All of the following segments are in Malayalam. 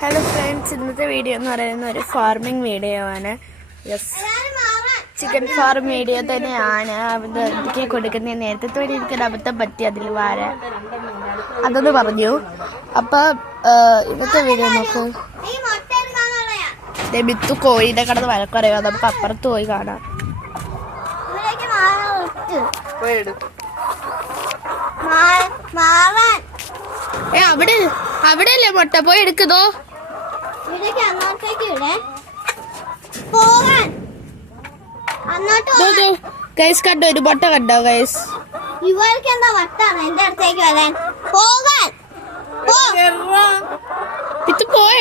ഹലോ ഫ്രണ്ട്സ്, ഇന്നത്തെ വീഡിയോ എന്ന് പറയുന്ന ഒരു ഫാർമിംഗ് വീഡിയോ ആണ്. യെസ്, ചിക്കൻ ഫാർം വീഡിയോ തന്നെയാണ്. എന്തൊക്കെ കൊടുക്കുന്നത് നേരത്തെ തൊഴിൽ എനിക്കൊരു അബദ്ധം പറ്റി, അതിൽ അതൊന്ന് പറഞ്ഞു. അപ്പൊ ഇന്നത്തെ വീഡിയോ നോക്ക്. ബിത്തു കോഴിയുടെ കടന്ന് വഴക്കറിയാം, നമുക്ക് അപ്പുറത്ത് പോയി കാണാം. അവിടെ അല്ലേ മുട്ട, പോയി എടുക്കുന്നോ? ഗൈസ് കണ്ടോ, ഒരു മുട്ട കണ്ടോ ഗൈസ്? ഇവർക്ക് എന്താ വട്ടാണ് എന്റെ അടുത്തേക്ക് വരാൻ? പോകാൻ ഇത് പോയി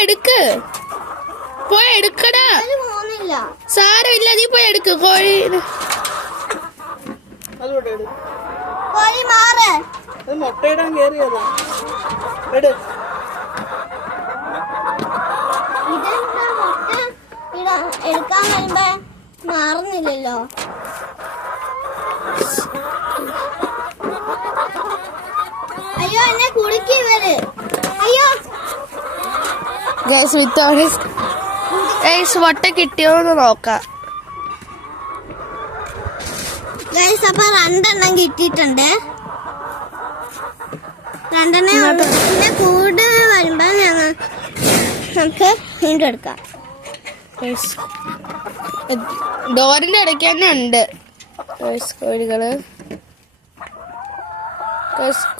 എടുക്കടാ. സാരമില്ല, നീ പോയി എടുക്ക് കോഴി. കോഴി മാറ്. മുട്ടയിടാൻ കേറിയതാ. ഇതെന്താ മുട്ട എടുക്കാൻ വരുമ്പോ മാറുന്നില്ലല്ലോ. അയ്യോ, എന്നെ കുടുക്കി ഇവര്. അയ്യോ ഗൈസ് മുട്ട കിട്ടിയോന്ന് നോക്കാം. ഗൈസ്, അപ്പൊ 2 എണ്ണം കിട്ടിയിട്ടുണ്ട്. 2 എണ്ണം പിന്നെ കൂടുതൽ വരുമ്പോ നമുക്ക് വീണ്ടും എടുക്കാം. ഡോറിന്റെ ഇടയ്ക്ക് തന്നെ ഉണ്ട് കോഴികള്.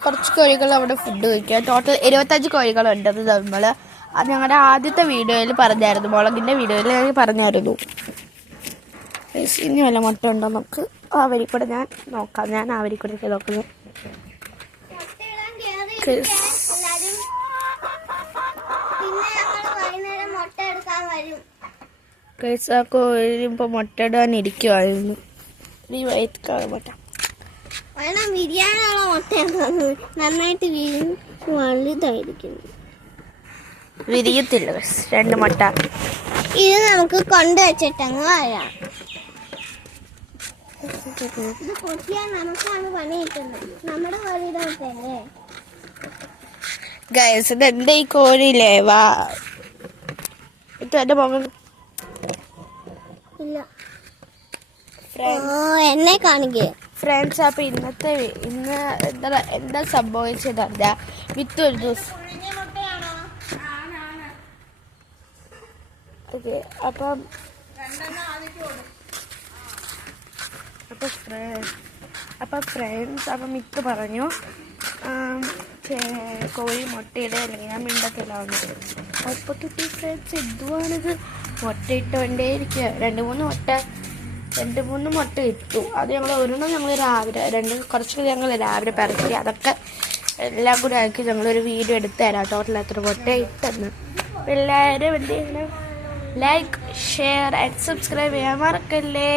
കുറച്ച് കോഴികൾ അവിടെ ഫുഡ് കഴിക്കുക. ടോട്ടൽ 25 കോഴികളുണ്ട്. അത് ഞങ്ങളുടെ ആദ്യത്തെ വീഡിയോയിൽ പറഞ്ഞായിരുന്നു, മുളകിന്റെ വീഡിയോയിൽ ഞാൻ പറഞ്ഞായിരുന്നു. ഇനി വല്ല മുട്ട ഉണ്ടോ നമുക്ക് ആ വരി കൂടെ ഞാൻ നോക്കാം. ഞാൻ ആ വരി കൂടെ നോക്കുന്നു. ആ കോഴി ഇപ്പൊ മുട്ട ഇടാൻ ഇരിക്കുവായിരുന്നു. മുട്ട ബിരിയാണിയുള്ള മുട്ടയാണ്, നന്നായിട്ട് വലുതായിരിക്കുന്നു. വിരിയത്തില്ല 2 മുട്ട. ഇത് നമുക്ക് കൊണ്ടുവച്ചിട്ടങ്ങ് വരാം. ഇത് പൊട്ടിയാൽ നമുക്കാണ് പണി കിട്ടുന്നത്. നമ്മുടെ കോഴിയുടെ മുട്ടയല്ലേ ഗൈസ്. ഇത് എന്റെ ഈ കോഴിയില്ലേ വാ എന്റെ മുഖം ഇല്ല. എന്നെ കാണിക്കേ ഫ്രണ്ട്സ്. അപ്പൊ ഇന്ന് എന്താ സംഭവിച്ചതല്ല, വിത്ത് ഒരു ദിവസം ഓക്കെ. അപ്പം ഫ്രണ്ട്സ് മിത്ത് പറഞ്ഞു കോഴി മുട്ടയുടെ അല്ലെങ്കിൽ ഞാൻ മിണ്ടത്തില്ല വന്നത്. അപ്പൊ തൊട്ടി ഫ്രണ്ട്സ് എന്തുവാണിത്, മുട്ടയിട്ടോണ്ടേ ഇരിക്കുക. 2-3 മുട്ട ഇട്ടു. അത് ഞങ്ങൾ രാവിലെ കുറച്ച് ഞങ്ങൾ രാവിലെ പരത്തി അതൊക്കെ എല്ലാം കൂടി ആക്കി ഞങ്ങളൊരു വീഡിയോ എടുത്തു തരാം ടോട്ടൽ എത്ര മുട്ട ഇട്ടെന്ന്. എല്ലാവരും എന്ത് ചെയ്യണം, ലൈക്ക്, ഷെയർ ആൻഡ് സബ്സ്ക്രൈബ് ചെയ്യാൻ മറക്കല്ലേ.